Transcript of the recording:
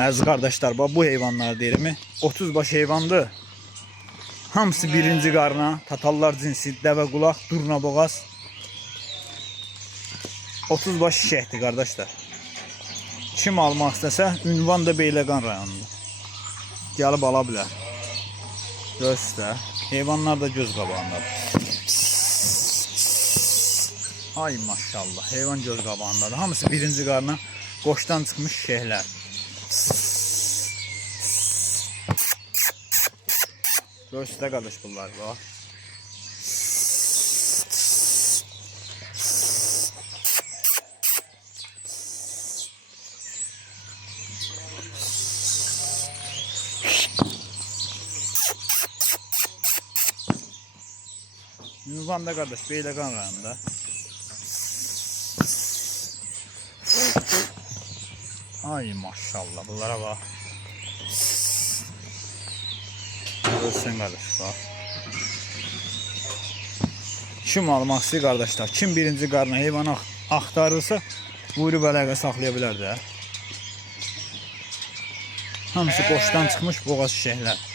Əziz qardaşlar, bu heyvanlar deyirmi? 30 baş heyvandır. Hamısı birinci qarna, tatallar cinsi, dəvə qulaq, durna boğaz. 30 baş şişəkdir qardaşlar. Kim almaq istəsə, ünvan da Beyləqan rayonunda. Gəlib ala bilər. Göstər. Heyvanlar da göz qabağındadır. Ay maşallah, heyvan göz qabağındadır. Hamısı birinci qarna, qoşdan çıxmış şişəklər. Göstər qardaş bunlar var. Ünvanda qardaş Beyləqan rayonunda. Ay maşallah, bunlara bak. Görsən qardaş bak. Kim almaq istəyir qardaşlar? Kim birinci qarna heyvanı axtarırsa, buyurub əlaqə saxlaya bilər də. Hamısı qoşdan çıxmış boğaz şişəklər.